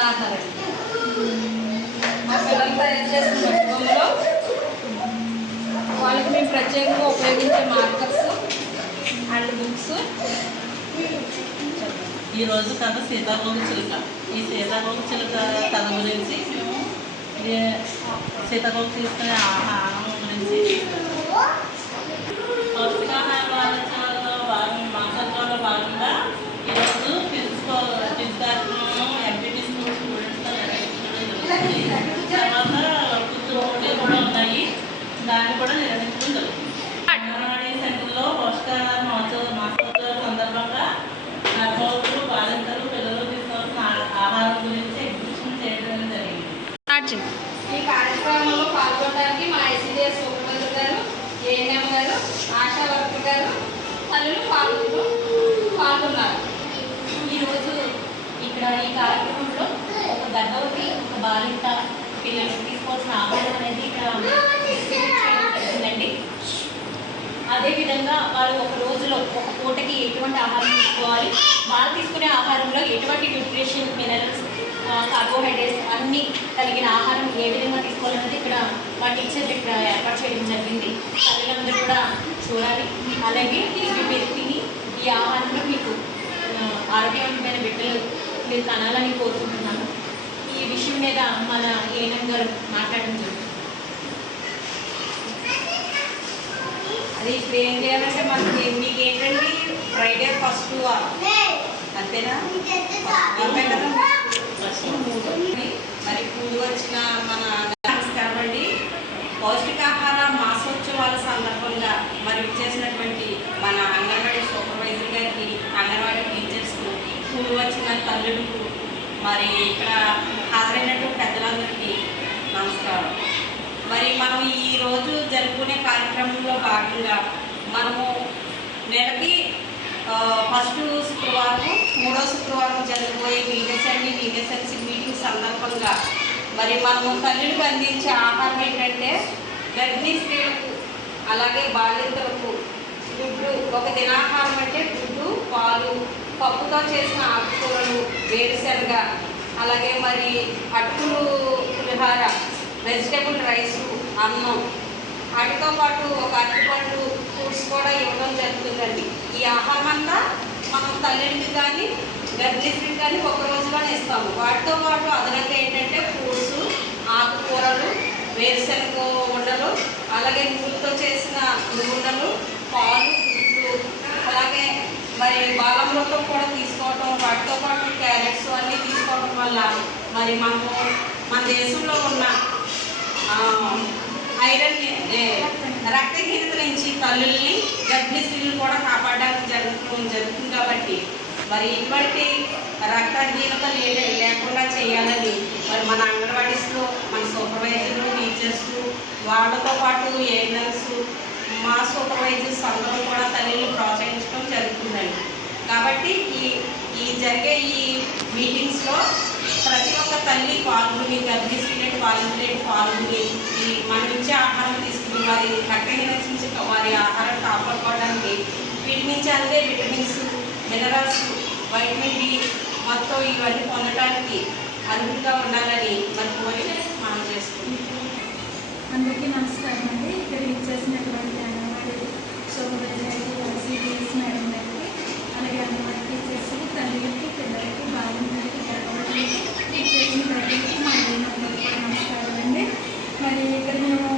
మా పిల్లలు తయారు చేసిన వాళ్ళకి మేము ప్రత్యేకంగా ఉపయోగించే మార్కర్స్ అండ్ బుక్స్ ఈరోజు కథ సీతాకోక చిలుక. ఈ సీతాకోక చిలుక కథ గురించి మేము ఇది తీసుకునే ఆహారం గురించి పౌష్టికాహార వారోత్సవాల్లో భాగం మాసోత్సవాల్లో భాగంగా ఈరోజు ఫిజిక్స్ ఫిజిక్స్ కార్యక్రమం ఎంపీటీ స్కూల్ స్టూడెంట్స్తో నిర్వహించడం జరుగుతుంది తర్వాత కుట్టు పోటీలు కూడా ఉన్నాయి దాన్ని కూడా నిర్వహించడం జరుగుతుంది అంగన్వాడీ సెంటర్లో పౌష్టికాహార మహోత్సవ మాసోత్సవాల సందర్భంగా గర్భవతులు బాలింతలు పిల్లలు తీసుకోవాల్సిన ఆ- ఆహారం గురించి ఎగ్జిబిషన్ చేయడం జరిగింది ఈ కార్యక్రమంలో పాల్గొనడానికి మా ఐసీడీఎస్ సూపర్వైజర్ గారు ఏఎన్ఎం గారు ఆశా వర్కర్ గారు తల్లులు పాల్గొంటూ పాల్గొన్నారు. ఈరోజు ఇక్కడ ఈ కార్యక్రమంలో ఒక గర్భవతి ఒక బాలింత పిల్లలకు తీసుకోవాల్సిన ఆహారం అనేది ఇక్కడ డిస్ట్రిబ్యూట్ అదేవిధంగా వాళ్ళు ఒక రోజులో ఒక పూటకి ఎటువంటి ఆహారం తీసుకోవాలి? వాళ్ళు తీసుకునే ఆహారంలో ఎటువంటి న్యూట్రిషన్ మినరల్స్ కార్బోహైడ్రేట్స్ అన్నీ కలిగిన ఆహారం ఏ విధంగా తీసుకోవాలన్నది ఇక్కడ మా టీచర్ ఇక్కడ ఏర్పాటు చేయడం జరిగింది. తల్లిదండ్రులు కూడా చూడాలి. అలాగే తిని ఈ ఆహారంలో మీకు ఆరోగ్యవంతమైన బిడ్డలు మీరు కనాలని కోరుకుంటున్నాను. ఈ విషయం మీద మన ఏఎన్ఎం గారు మాట్లాడడం జరుగుతుంది. అది ఇప్పుడు ఏం చేయాలంటే మనకి మీకు ఏంటండి? ఫ్రైడే ఫస్ట్ అంతేనా? కదా మరి పూలు వచ్చిన మన నమస్కారం అండి పౌష్టికాహార మాసోత్సవాల సందర్భంగా మరి ఇచ్చేసినటువంటి మన అంగన్వాడీ సూపర్వైజర్ గారికి అంగన్వాడీ టీచర్స్ పూలు వచ్చిన తల్లులకు మరి ఇక్కడ హాజరైనటువంటి పెద్దలందరికీ నమస్కారం. మరి మనం ఈరోజు జరుపుకునే కార్యక్రమంలో భాగంగా మనము నెలకి ఫస్ట్ శుక్రవారం మూడో శుక్రవారం జరగబోయే విఎస్ఎండి విఎస్ఎన్సి మీటింగ్ సందర్భంగా మరి మనము తల్లులకు అందించే ఆహారం ఏంటంటే గర్భిణీ స్త్రీలకు అలాగే బాలింతలకు గుడ్డు ఒక దినాహారం అంటే గుడ్డు పాలు పప్పుతో చేసిన ఆకుకూరలు వేరుశనగ అలాగే మరి అట్టులు పులిహార వెజిటేబుల్ రైస్ అన్నం. వాటితో పాటు ఒక అరటిపండు ఫ్రూట్స్ కూడా ఇవ్వడం జరుగుతుందండి. ఈ ఆహారం అంతా మనం తల్లికి కానీ గర్భిణీకి కానీ ఒక రోజులోనే ఇస్తాము. వాటితో పాటు అదనంగా ఏంటంటే ఫ్రూట్స్ ఆకుకూరలు వేరుశనగ ఉండలు అలాగే నువ్వులతో చేసిన నూనెలు పాలు గుడ్లు అలాగే మరి బాలంలతో కూడా తీసుకోవటం వాటితో పాటు క్యారెట్స్ అన్నీ తీసుకోవడం వల్ల మరి మనము మన దేశంలో ఉన్న ఐరన్ రక్తహీనత నుంచి తల్లుల్ని గర్భిణీ స్త్రీలు కూడా కాపాడడానికి జరుగుతుంది. జరుగుతుంది కాబట్టి మరి ఇటువంటి రక్తహీనత లేకుండా చేయాలని మరి మన అంగన్వాడీస్లో మన సూపర్వైజర్లు టీచర్స్ వాళ్ళతో పాటు ఏఎన్ఎల్స్ మా సూపర్వైజర్స్ అందరూ కూడా తల్లిని ప్రోత్సహించడం జరుగుతుందండి. కాబట్టి ఈ ఈ జరిగే ఈ మీటింగ్స్లో ప్రతి ఒక్క తల్లి పాల్గొని గర్భిణీ స్టూడెంట్ పాల్గొనే పాల్గొని ఈ మనం ఇచ్చే ఆహారం తీసుకుని వారి రక్తహీనత వారి ఆహారం కాపాడుకోవడానికి వీటి నుంచి అందే విటమిన్స్ మినరల్స్ వైటమిన్ డి మొత్తం ఇవన్నీ పొందడానికి అనువుగా ఉండాలని మన కోరిక మనం చేసుకుంటాం అందరికీ నమస్కారం అండి. ఇక్కడ ఇచ్చేసినటువంటి అంగన్వాడీ సూపర్వైజర్ సిడిఎస్ మేడం గారికి అలాగే అంగన్వాడీ టీచర్స్ తల్లికి పిల్లలకి బాలింతలకి గర్భవతులకి ఇచ్చేసిన ప్రజలకి మా అందరికీ కూడా నమస్కారం అండి మరి ఇక్కడ మేము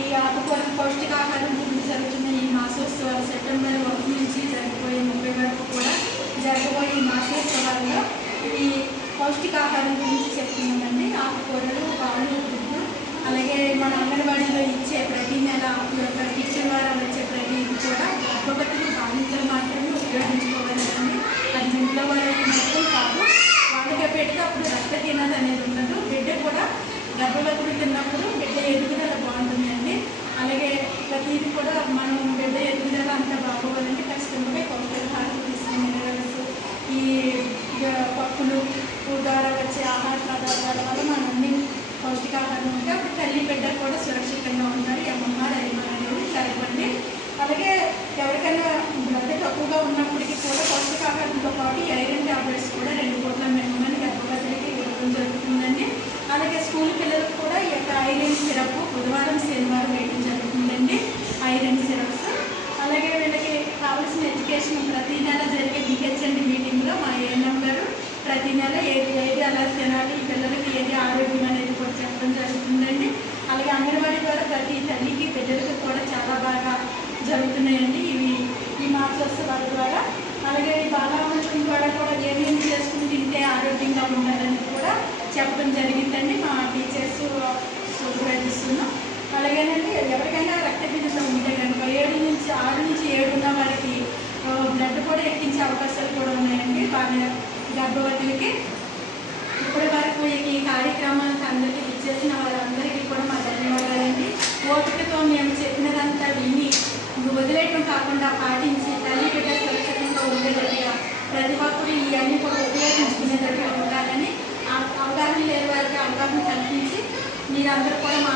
ఈ ఆకుకూర పౌష్టికాహారం గురించి జరుగుతున్న ఈ మాసోత్సవాలు సెప్టెంబర్ ఒకటి నుంచి జరిగిపోయే ముప్పై వరకు కూడా జరగబోయే ఈ మాసోత్సవాల్లో ఈ పౌష్టికాహారం గురించి చెప్తున్నామండి ఆకుకూరలు పాలు గుడ్డు అలాగే మన అంగన్వాడీలో ఇచ్చే ప్రతి నెల కిచెన్ వారాలు వచ్చే ప్రతి ఇది కూడా గర్భవతులు బాధితులు మాత్రమే ఉపయోగించుకోవాలండి అది ఇంట్లో వాళ్ళకి మొత్తం కాదు. వాళ్ళకి పెట్టినప్పుడు రక్త రక్తహీనత అనేది ఉండదు. బిడ్డ కూడా గర్భవతులు తిన్నప్పుడు బిడ్డ ఎదుగుదల బాగుంటుందండి అలాగే ప్రతిదీ కూడా మనం బిడ్డ ఎదుగుదల అంతా బాగోవాలంటే ఖచ్చితంగా పౌష్టికాహారం తీసుకునే మినరల్స్ ఈ ఇక పప్పులు పువ్వు ద్వారా వచ్చే ఆహార పదార్థాల వల్ల మనం అన్ని పౌష్టికాహారం ఉంటే అప్పుడు తల్లి బిడ్డ కూడా సురక్షితంగా ఉంటారు ఎంఎంఆర్ ఐఎంఆర్ అనేది జరగండి అలాగే ఎవరికైనా బ్లడ్ తక్కువగా ఉన్నప్పటికీ కూడా పౌష్టికాహారంతో పాటు ఈ ఐరన్ టాబ్లెట్స్ కూడా రెండు పూట్ల మినిమం గర్భవతులకి ఇవ్వడం జరుగుతుంది ఐరన్ సిరప్ బుధవారం శనివారం వేయడం జరుగుతుందండి ఐరన్ సిరప్స్ అలాగే వీళ్ళకి కావాల్సిన ఎడ్యుకేషన్ ప్రతి నెల జరిగే బిహెచ్ఎండి మీటింగ్లో మా ఏఎన్ఎం గారు ప్రతి నెల ఏది ఏది ఎలా తినాలి ఈ పిల్లలకి ఏది ఆరోగ్యం అనేది కూడా చెప్పడం జరుగుతుందండి అలాగే అంగన్వాడీ ద్వారా ప్రతి తల్లికి బిడ్డలకు కూడా చాలా బాగా ఉన్నాయండి. ఇవి ఈ మాసోత్సవాల ద్వారా. అలాగే ఈ బాలామృతం ద్వారా కూడా ఏమేమి చేసుకుని తింటే ఆరోగ్యంగా ఉండాలని కూడా చెప్పడం జరిగిందండి. మా టీచర్స్ సూపర్వైజర్స్ అలాగేనండి ఎవరికైనా రక్తపీడితం ఉంటే కనుక ఏడు నుంచి ఆరు నుంచి ఏడు ఉన్న వారికి బ్లడ్ కూడా ఎక్కించే అవకాశాలు కూడా ఉన్నాయండి. వాళ్ళ గర్భవతులకి Obrigada por